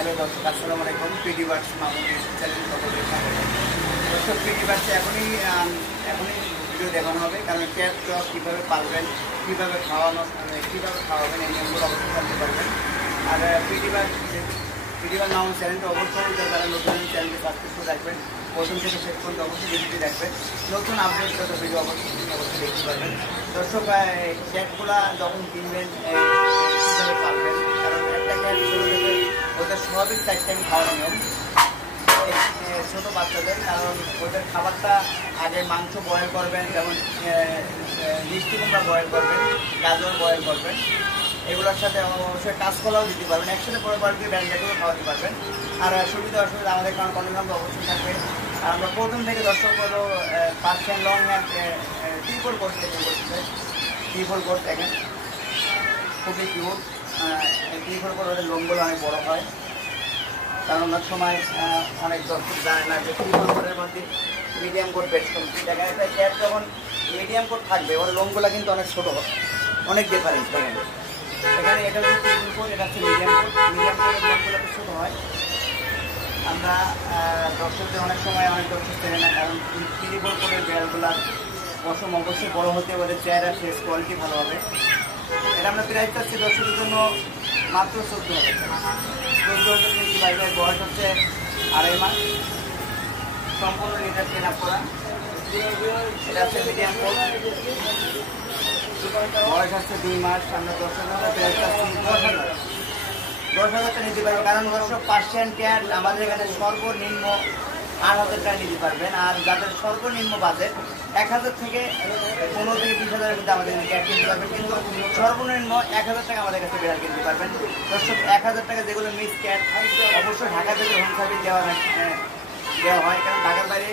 Hello দর্শক, আসসালামু আলাইকুম। পিডি বার্ডস মামুনি চ্যানেল সকলকে স্বাগত। দর্শক, পিডি বার্ডসে এখনই ভিডিও দেখানো হবে, কারণ ক্যাট ডগ কীভাবে পালবেন, কীভাবে খাওয়াবেন এই নিয়মগুলো অবশ্যই জানতে পারবেন। আর পিডি বার্ড মামুনি চ্যানেলটা অবশ্যই যারা নতুন চ্যানেলটি সাবস্ক্রাইব করে রাখবেন, প্রথম থেকে শেষ পর্যন্ত অবশ্যই ভিডিওটি দেখবেন। নতুন আপডেট যত ভিডিও অবশ্যই দেখতে পারবেন। দর্শক, ক্যাটগুলা যখন কিনবেন কীভাবে পালবেন, কারণ একটা ক্যাট ওদের স্বাভাবিক 4 টাইম খাওয়ানো নিয়ম ছোটো বাচ্চাদের। কারণ ওদের খাবারটা আগে মাংস বয়েল করবেন, যেমন মিষ্টি কুমড়া বয়েল করবেন, গাজর বয়েল করবেন, এগুলোর সাথে অবশ্যই কাঁচকলাও দিতে পারবেন। একসাথে পরে পরে দিয়ে ব্যান্ডেগুলো খাওয়াতে পারবেন। আর সুবিধা অসুবিধা আমাদের কারণ কন্ট্রোল অবশ্যই থাকবে। আর আমরা প্রথম থেকে দর্শক হলো Persian long and triple coat থেকে করতে ট্রিপল কোট দেখেন, খুবই কিউট। ট্রিপল কোট ওদের লোমগুলো অনেক বড়ো হয়, কারণ অনেক সময় অনেক দর্শক জানে না যে ট্রিপল কোটের মধ্যে মিডিয়াম কোট বেশ কম। দেখেন একটা ক্যাট যখন মিডিয়াম কোট থাকবে ওর লোমগুলো কিন্তু অনেক ছোটো হয়, অনেক ডিফারেন্স দেখেন। এখানে এটা হচ্ছে ট্রিপল কোট, এটা হচ্ছে মিডিয়াম কোট। মিডিয়াম কোটের লোমগুলো একটু ছোটো হয়। আমরা দর্শকদের অনেক সময় অনেক দর্শক চেনে না, কারণ ট্রিপল কোটের বিড়ালগুলার পশম অবশ্যই বড়ো হতে ওদের চেহারা ফেস কোয়ালিটি ভালো হবে। এটা আমরা প্রাইস চাচ্ছি দর্শকের জন্য মাত্র 14,000 টাকা। 14,000 কেজি বাইকের বয়স হচ্ছে 2.5 মাস, সম্পূর্ণ লিটার ট্রেন আপ করা। এটা হচ্ছে মিডিয়াম কোট, বয়স হচ্ছে 2 মাস। আমরা দর্শকের প্রাইস চাচ্ছি 10,000 টাকা নিতে পারবো, কারণ দর্শক পার্সিয়ান ক্যাট আমাদের এখানে সর্বনিম্ন 8,000 টাকা নিতে পারবেন। আর যাদের সর্বনিম্ন বাজেট 1,000 থেকে 15 থেকে 20,000-এর মধ্যে আমাদের ক্যাট কিনতে পারবেন, কিন্তু সর্বনিম্ন 1,000 টাকা আমাদের কাছে বিড়াল কিনতে পারবেন। দর্শক, 1,000 টাকা যেগুলো মিক্স ক্যাট অবশ্যই ঢাকা থেকে হোম সার্ভিস দেওয়া হয়, কারণ ঢাকার বাইরে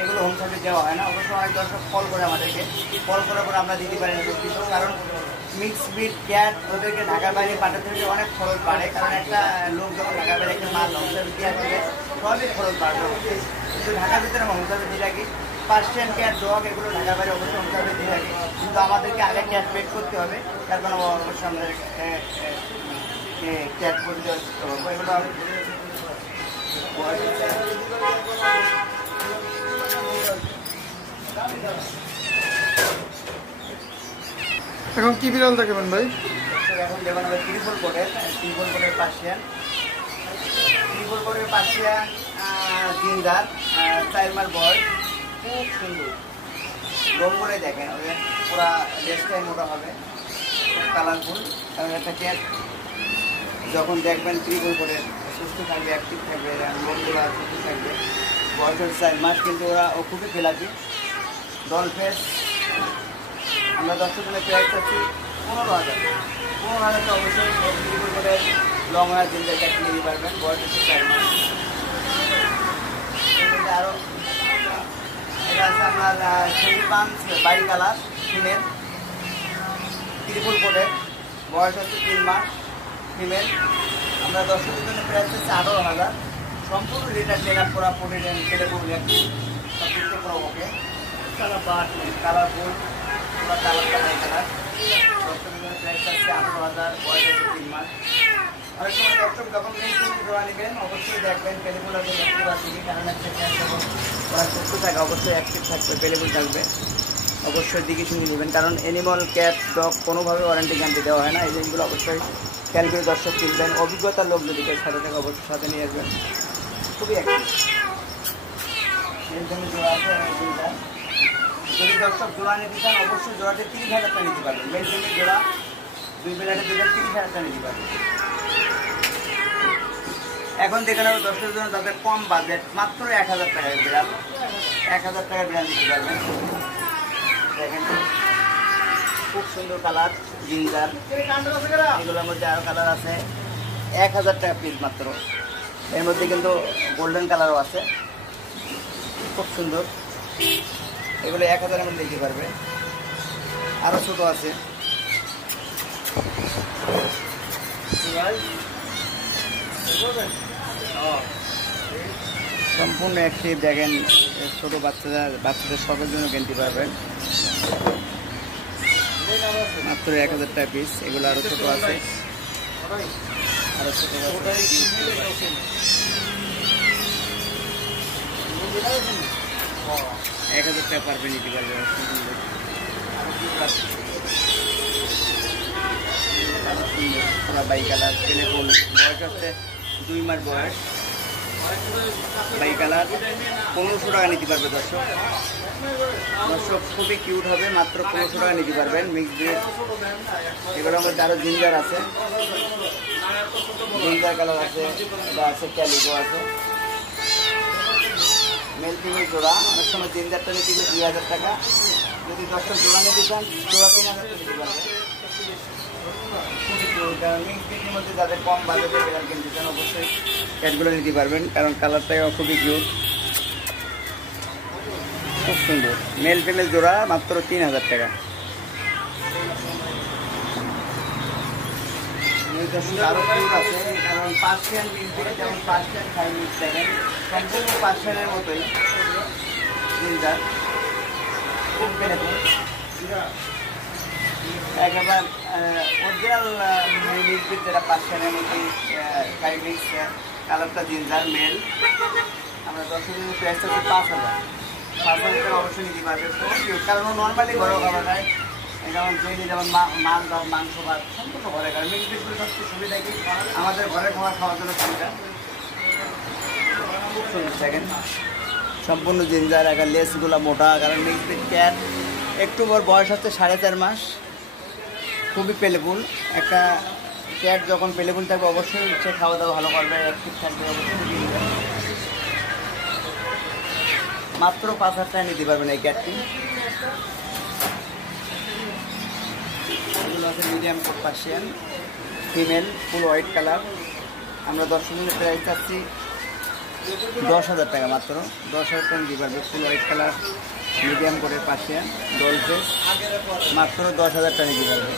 এগুলো হোম সার্ভিস দেওয়া হয় না। অবশ্যই অনেক দর্শক কল করে আমাদেরকে, কল করার পরে আমরা দিতে পারি না কিছু, কারণ মিক্স ব্রিড ক্যাট ওদেরকে ঢাকার বাইরে পাঠাতে হলে অনেক খরচ বাড়ে। কারণ একটা লোক যখন ঢাকার বাইরে একটা মাল হোম সার্ভিস দিয়ে আসবে সবই খরচ বাড়বে, কিন্তু ঢাকার ভিতরে আমরা হোম সার্ভিস দিয়ে থাকি। পার্সিয়ান ক্যাট ডগ এগুলো ঢাকার বাইরে অবশ্যই হোম সার্ভিস দিয়ে থাকি, কিন্তু আমাদেরকে আগে ক্যাট পেড করতে হবে, তারপর অবশ্যই আমাদের ক্যাট করতে হবে। এগুলো এখন কি বিড়াল দেখাবেন ভাই? এখন যেমন হবে ট্রিপল কোটের পার্সিয়ান, জিঞ্জার, 4 মাস বয়স, খুব সুন্দর। লোমগুলো দেখেন, পুরা ড্রেসটাই মোটা হবে, খুব কালারফুল। কারণ একটা ক্যাট যখন দেখবেন ট্রিপল কোটের সুস্থ থাকবে, অ্যাক্টিভ থাকবে, লোমগুলো সুস্থ থাকবে। বয়সের 4 মাস, কিন্তু ও খুবই খেলাপি, ডল ফেস। আমরা 10 জনের প্রাইস চাচ্ছি 15,000 অবশ্যই ট্রিপল কোটের লং ওয়ার জিঞ্জার ক্যাট নিতে পারবেন। বয়স হচ্ছে 4 মাস। আরও এটা আছে আপনার শিল্পাঞ্চ বাই কালার ফিমেল, ট্রিপল কোটের, বয়স হচ্ছে 3 মাস, ফিমেল। আমরা 10 জনের প্রাইস হচ্ছে 18,000। সম্পূর্ণ লিটার ট্রেন আপ করা, প্রোটিন তেলে পড়লে সব কিছু করা ওকে। কালারফুল, পুরো কালারটা হাই কালার। 10 জনের প্রাইস হচ্ছে 18,000, বয়স হচ্ছে 3 মাস। অনেক সময় দর্শক যখন জোড়া নেবেন অবশ্যই দেখবেন পেলেবুল আছে দেখতে পাচ্ছি, কারণ একটা ক্যাট যখন ওরা সুস্থ থাকে অবশ্যই অ্যাক্টিভ থাকবে, পেলেবুল থাকবে, অবশ্যই দিকে শুনে নেবেন। কারণ অ্যানিমাল ক্যাট ডগ কোনোভাবে ওয়ারেন্টি গ্যারান্টি দেওয়া হয় না। এই জিনিসগুলো অবশ্যই খেয়াল করে দর্শক কিনবেন। অভিজ্ঞতার লোক যদি কেউ সাথে থাকে অবশ্যই সাথে নিয়ে আসবেন, খুবই অ্যাক্টিভ। এর জন্য জোড়া আছে। যদি দর্শক জোড়া নিতে চান অবশ্যই জোড়াতে 30,000 টাকা নিতে পারবেন। মেন জন্য জোড়া 2 বেলাটে 30,000 টাকা নিতে পারবেন। এখন দেখে নেব 10 জন্য যাদের কম বাজেট, মাত্র 1,000 টাকার বিড়াল, 1,000 টাকার বিড়াল নিতে পারবেন। দেখেন খুব সুন্দর কালার, জিঞ্জার, এগুলোর মধ্যে আরও কালার আছে। 1,000 টাকা পিস মাত্র। এর মধ্যে কিন্তু গোল্ডেন কালারও আছে, খুব সুন্দর। এগুলো 1,000-এর মধ্যে নিতে পারবে। আরও ছোটো আছে। সম্পূর্ণ অ্যাক্টিভ, দেখেন ছোটো বাচ্চাদের সকলের জন্য কিনতে পারবেন, মাত্র 1,000 টাকা পিস। এগুলো আরও ছোটো আছে। আরো ছোট বাচ্চা 1000 টাকা পারবে নিতে পারবে। বাই কালার পেলে বয়স হচ্ছে 2 মাস বয়স। বাই কালার 1500 টাকা নিতে পারবে দর্শক। দর্শক খুবই কিউট হবে, মাত্র 1500 টাকা নিতে পারবেন। মিক্স ব্রিড এগুলোর মধ্যে আরো জিঞ্জার আছে, জিঞ্জার কালার আছে, এটা আছে ক্যালিকো আছে, মেল ফিমেল জোড়া। অনেক সময় জিঞ্জারটা নিতে 2000 টাকা, যদি 10টা জোড়া নিতে চান জোড়া 3000 টাকা নিতে পারবে। মিক্স ব্রিডের মধ্যে যাদের কম বাজেটে বিড়াল কিনতে চান অবশ্যই ক্যাটগুলো নিতে পারবেন, কারণ কালারটাও খুবই কিউট, খুব সুন্দর। মেল ফিমেল জোড়া মাত্র 3000 টাকা। আরো কিউট আছে, কারণ পার্সিয়ান মিক্স ব্রিড, যেমন পার্সিয়ান খাই মিক্স দেখেন সম্পূর্ণ পার্সিয়ানের মতোই জিঞ্জার, একেবারে অরিজিনাল মিক্স ব্রিড যেটা পার্সিয়ানের মতোই খাই মিক্স, কালারটা জিঞ্জার মেল। আমরা 10 দিনের প্রাইসটা হচ্ছে 5000 টাকা অবশ্যই নিতে পারবে। কারণ নর্মালি ঘরেও খাবার খায়, যেমন ডেইলি যেমন মাছ ভাত মাংস ভাত সম্পূর্ণ ঘরে খায়। মিক্স ব্রিডগুলো সবচেয়ে সুবিধা কি আমাদের ঘরের খাবার খাওয়ার জন্য সুবিধা, খুব সুন্দর দেখেন সম্পূর্ণ জিঞ্জার। একটা লেসগুলো মোটা, কারণ মিক্স ব্রিড ক্যাট একটু বয়স হচ্ছে 4.5 মাস, খুবই পেলেফুল। একটা ক্যাট যখন পেলেফুল থাকবে অবশ্যই সে খাওয়া দাওয়া ভালো করবে, অ্যাক্টিভ থাকবে, অবশ্যই মাত্র 5000 টাকা নিতে পারবেন এই ক্যাটটি। এগুলো আছে medium coat Persian female, full white colour. আমরা 10 দিনের প্রাইস চাচ্ছি 10,000 টাকা, মাত্র 10,000 টাকা নিতে পারবে। ফুল হোয়াইট কালার মিডিয়াম কোটের পার্সিয়ান ডল ফেস, মাত্র 10,000 টাকা নিতে পারবে।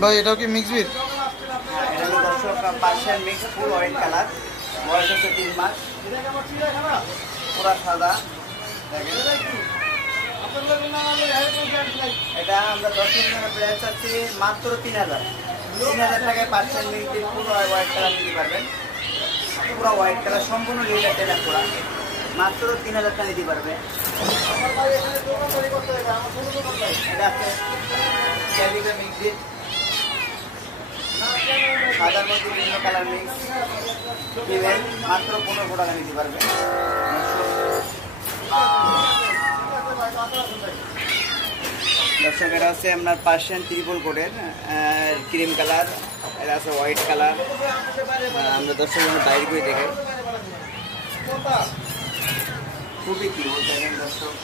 ভাই এটাও কি মিক্স ব্রিড? হ্যাঁ, এটা হলো দর্শক পার্সিয়ান মিক্স, ফুল হোয়াইট কালার, বয়স হচ্ছে 3 মাস, পুরা সাদা দেখেন। এটা আমরা 10 দিনের প্রাইস চাচ্ছি মাত্র 3000 টাকায় পার্সিয়ান মিক্স পুরো হোয়াইট কালার নিতে পারবেন। পুরো হোয়াইট কালার সম্পূর্ণ লিডার টেলা পুরা, মাত্র 3000 টাকা নিতে পারবে। এটা আছে ক্যালিকো মিক্স ব্রিড, সাদার মধ্যে বিভিন্ন কালার মিক্স ফিমেল, মাত্র 1500 টাকা নিতে পারবে। দর্শক এটা হচ্ছে আপনার পার্সিয়ান ট্রিপল কোটের ক্রিম কালার, এটা আছে হোয়াইট কালার। আমরা দর্শক বাইরে করে দেখাই, খুবই কিউট দেখেন দর্শক।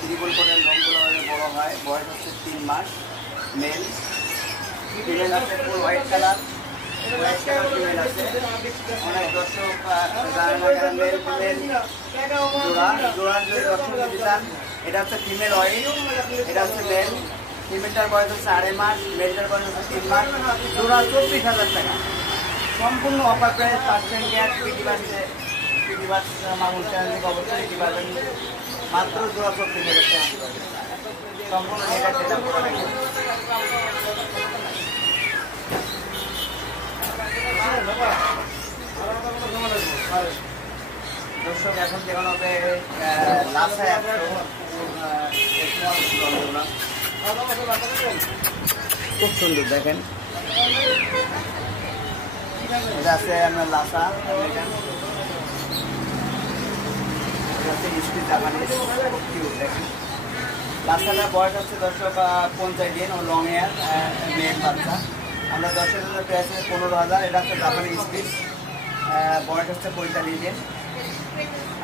ট্রিপল কোটের রঙগুলো বড় হয়, বয়স হচ্ছে 3 মাস, মেল। ফিমেল আছে ফুল white colour, white colour female আছে। অনেক দর্শক মেল ফিমেল জোড়া জোড়ার যদি দর্শক দিতে চান, এটা হচ্ছে ফিমেল হোয়াইট, এটা হচ্ছে মেল। ফিমেলটার বয়স হচ্ছে 2.5 মাস, মেলটার বয়স হচ্ছে 3 মাস, জোড়া 24,000 টাকা। সম্পূর্ণ অফার প্রাইস। পার্সেন্ট গ্যাস পিটি বাস মামুল চ্যানেল থেকে অবশ্যই নিতে পারবেন, মাত্র জোড়া 24,000 টাকা নিতে পারবেন। সম্পূর্ণ এটা সেটা পুরো দেখেন। দর্শক এখন দেখানো হবে লাসায়, খুব সুন্দর দেখেন। এটা আছে আপনার লাসা, দেখেন লাসাটা বয়স হচ্ছে দর্শক 50 দিন ও লং হেয়ার মেয়ের বাচ্চা। আমরা 10 দিনের প্রাইস 15,000। এটা হচ্ছে জাপানি স্পিড, বয়স হচ্ছে 45 দিন।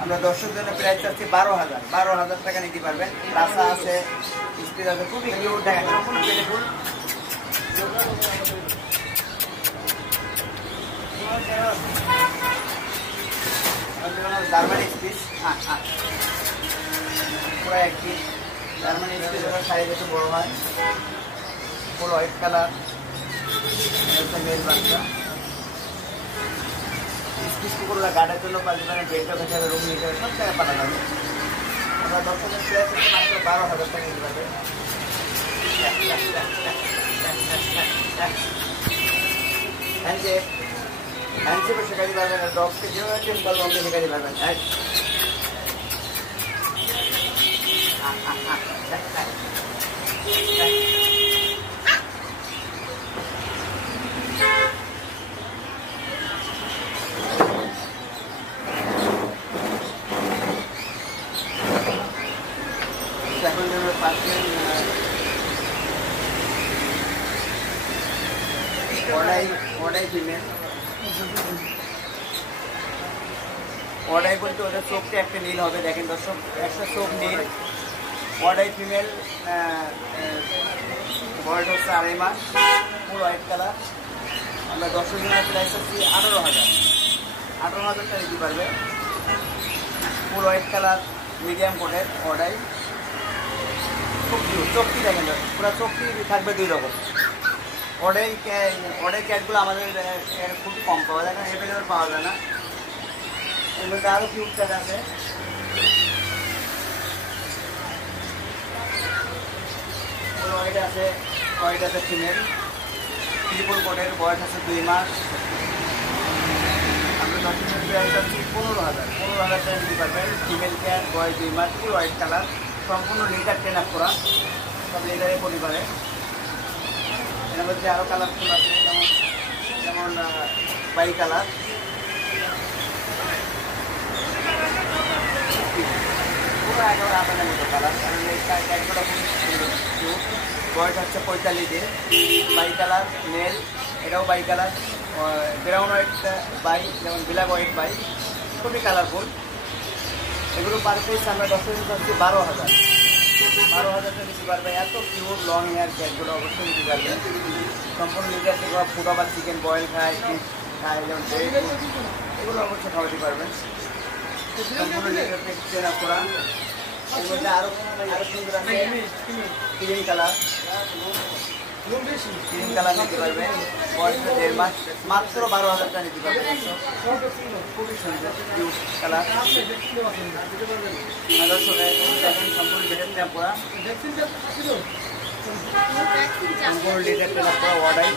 আমরা 10 দিনের প্রাইস চাচ্ছি 12,000 টাকা নিতে পারবেন। লাসা আছে, স্পিড আছে, খুবই কিউট দেখেন, সম্পূর্ণ পেলেফুল। জার্মানি স্পিড, পুরো একটি জার্মানি স্পিড, সাইজ একটু বড় হয়, ফুল হোয়াইট কালার, মেল বাচ্চা। কুকুররা গার্ডের জন্য পালিয়ে মানে বেডটা হিসাবে রুম নিতে হবে, সব জায়গায় পালা যাবে। আমরা 10 দিনের প্রাইস মাত্র 12,000 টাকা নিতে পারবে। হ্যান্ডসেপে শেখাতে পারবেন, ডগকে যেভাবে টেম্পল লম্বে শেখাতে পারবেন। এখন যেন পাচ্ছেন ওটাই ফিমেল। ওটাই বলতে ওদের চোখটা একটা নীল হবে, দেখেন দর্শক, একটা চোখ নীল। ওটাই ফিমেল, বয়স হচ্ছে 2.5 মাস, ফুল হোয়াইট কালার। আমরা 10 জনের প্রাইস হচ্ছে 18,000 টাকা দিতে পারবে। ফুল হোয়াইট কালার, মিডিয়াম কোটের ওটাই। চোখটি দেখেন, পুরো চোখটি থাকবে 2 রকম। ওটাই ক্যাটগুলো আমাদের খুবই কম পাওয়া যায়, কারণ অ্যাভেলেবেল পাওয়া যায় না। এর মধ্যে আরও কিউট ক্যাট আছে। হোয়াইট আছে ফিমেল, ট্রিপল কোটের, বয়স আছে 2 মাস। আমরা 10 জনের প্রাইস হচ্ছে 15,000 টাকা দিতে পারবেন। ফিমেল ক্যাট, বয়স 2 মাস, ফুল হোয়াইট কালার, সম্পূর্ণ লিটার ট্রেন আপ করা, সব লিটারে পরিবারে। এর মধ্যে আরও কালারফুল আছে, যেমন বাই কালার। পুরো একেবারে আপনাদের মতো কালার, কারণ এই ক্যাটগুলো খুব সুন্দর। বয়স হচ্ছে 45 দিন। বাই কালার মেল, এটাও bi colour, brown white bi, যেমন ব্ল্যাক হোয়াইট বাই, খুবই কালারফুল। এগুলো পার পিস আমরা 10 পিস হচ্ছে 12,000 টাকা দিতে পারবে। এত কিউট লং হেয়ার ক্যাটগুলো অবশ্যই দিতে পারবে। সম্পূর্ণ লিটার থেকে ফুড আবার চিকেন বয়েল খায়, ফিশ খায়, যেমন এগুলো অবশ্যই খাওয়াতে পারবেন। সম্পূর্ণ লিটার থেকে ট্রেন আপ করা। এর মধ্যে আরও সুন্দর আছে ক্রিম কালার, নিতে পারবে। বয়স 1.5 মাস, মাত্র 12,000 টাকা নিতে পারবে। খুবই সুন্দর কিউট কালার। দেখেন সম্পূর্ণ লিটার ট্রেন করা, সম্পূর্ণ লিটার ট্রেন করা ওয়ার্ডাই।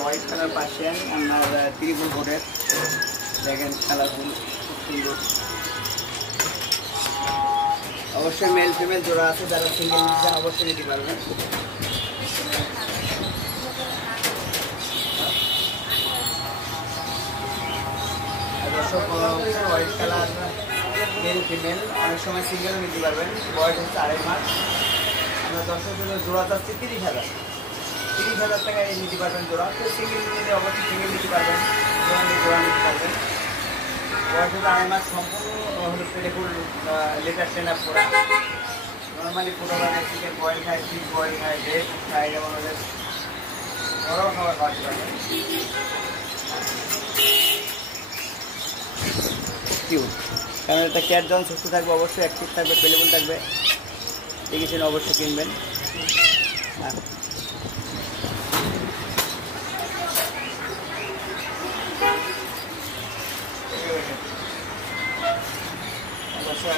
হোয়াইট কালার পার্সিয়ান, আপনার ট্রিপল কোটের, দেখেন কালারফুল, খুব সুন্দর। অবশ্যই মেল ফিমেল জোড়া আছে, যারা সিঙ্গেল নিতে চান অবশ্যই নিতে পারবেন। হোয়াইট কালার মেল ফিমেল, অনেক সময় সিঙ্গেলও নিতে পারবেন। বয়স হচ্ছে 2.5 মাস। আমরা 10 জনের জোড়া চাচ্ছি 30,000 টাকায় নিতে পারবেন জোড়া। তো সিঙ্গেল নিলে অবশ্যই সিঙ্গেল নিতে পারবেন, জোড়া নিতে পারবেন। বয়স হচ্ছে 2.5 মাস, সম্পূর্ণ হলো পেলেফুল লেটার ট্রেন আপ করা। নর্মালি ফুটবলের চিকেন বয়েল খায়, ফিশ বয়েল খায়, ভেজ খায়, যেমন ওদের বড়ও খাবার খাওয়াতে পারবেন। কিউট, কারণ একটা ক্যাট যখন সুস্থ থাকবে অবশ্যই অ্যাক্টিভ থাকবে, পেলেফুল থাকবে, দেখেছেন অবশ্যই কিনবেন।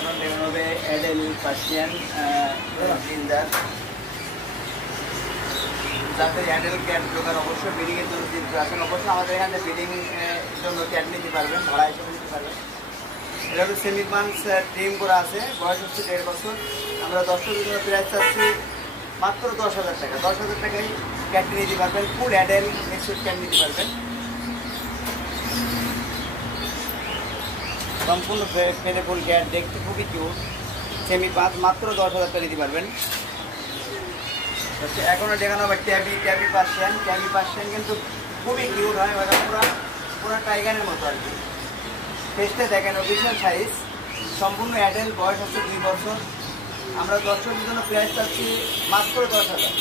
এখন দেখুন হবে অ্যাডেল পার্সিয়ান জিঞ্জার। যাতে অ্যাডেল ক্যাট দোকান অবশ্যই ব্রিডিংয়ের জন্য কিন্তু আসেন, অবশ্যই আমাদের এখানে ব্রিডিং জন্য ক্যাট নিতে পারবেন, ভাড়া হিসেবে নিতে পারবেন। এটা হচ্ছে সেমি মান্থস ট্রিম করা আছে, বয়স হচ্ছে 1.5 বছর। আমরা 10 জনের প্রাইস চাচ্ছি মাত্র 10,000 টাকা। 10,000 টাকায় ক্যাট নিতে পারবেন, ফুল অ্যাডেল মিক্সড ক্যাট নিতে পারবেন। সম্পূর্ণ পেলেফুল ক্যাট, দেখতে খুবই কিউট, সেমি 5, মাত্র 10,000 টাকা দিতে পারবেন। এখনও দেখানো হবে ট্যাবি পার্সিয়ান কিন্তু খুবই কিউট হয়, ওটা পুরো টাইগারের মতো আর কি। ফেসটা দেখেন, বিশাল সাইজ, সম্পূর্ণ অ্যাডেল, বয়স হচ্ছে 2 বছর। আমরা দর্শকের জন্য প্রাইস চাচ্ছি মাত্র 10,000।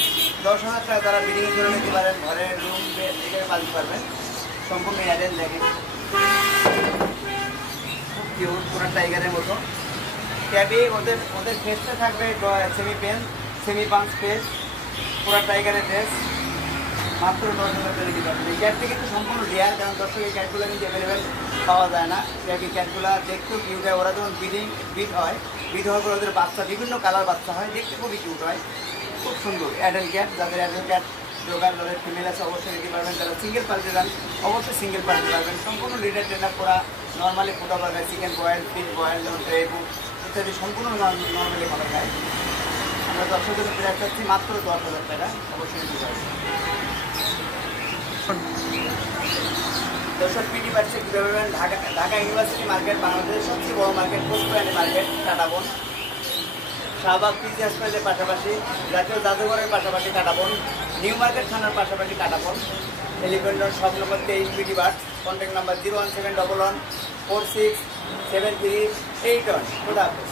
10,000 টাকা তারা বিল্ডিংয়ের জন্য নিতে পারেন, ঘরের রুম এখানে পালতে পারবেন। সম্পূর্ণ অ্যাডেল দেখেন, খুব কিউট, পুরো টাইগারের মতো। ক্যাবে ওদের ফেসটা থাকবে semi pen, semi punch face, পুরো টাইগারের ফেস। মাত্র 10,000 টাকা দিতে পারবেন। এই ক্যাটটি কিন্তু সম্পূর্ণ রেয়ার, কারণ দর্শক এই ক্যাটগুলো কিন্তু অ্যাভেলেবেল পাওয়া যায় না। এই ক্যাটগুলো দেখতেও কিউট হয়, ওরা যখন বিট হয়, বিট হওয়ার পর ওদের বাচ্চা বিভিন্ন কালার বাচ্চা হয়, দেখতে খুবই কিউট হয়, খুব সুন্দর। অ্যাডাল ক্যাট, যাদের অ্যাডাল ক্যাট দোকান, যাদের ফিমেল আছে অবশ্যই নিতে পারবেন। যারা সিঙ্গেল পালতে যান অবশ্যই সিঙ্গেল পালতে পারবেন। সম্পূর্ণ লিডার ট্রেনার করা, নর্মালি ফুটা পাবে, চিকেন বয়েল, ফিশ বয়েল, যেমন ড্রাই ফুড ইত্যাদি সম্পূর্ণ নর্মালি ভালো খায়। আমরা দর্শকের জন্য প্রাইস চাচ্ছি মাত্র 10,000 টাকা, অবশ্যই নিতে পারবেন। দর্শক পিটি পাচ্ছে কীভাবে পাবেন? ঢাকা ইউনিভার্সিটি মার্কেট, বাংলাদেশের সবচেয়ে বড় market, post primary market, Katabon. Shahbag PG হাসপাতালের পাশাপাশি, জাতীয় জাদুঘরের পাশাপাশি কাটাবন, নিউ মার্কেট থানার পাশাপাশি Katabon. Elephant road, shop number 23, pet bird. Contact number 01711467381। খোদা হাফেজ।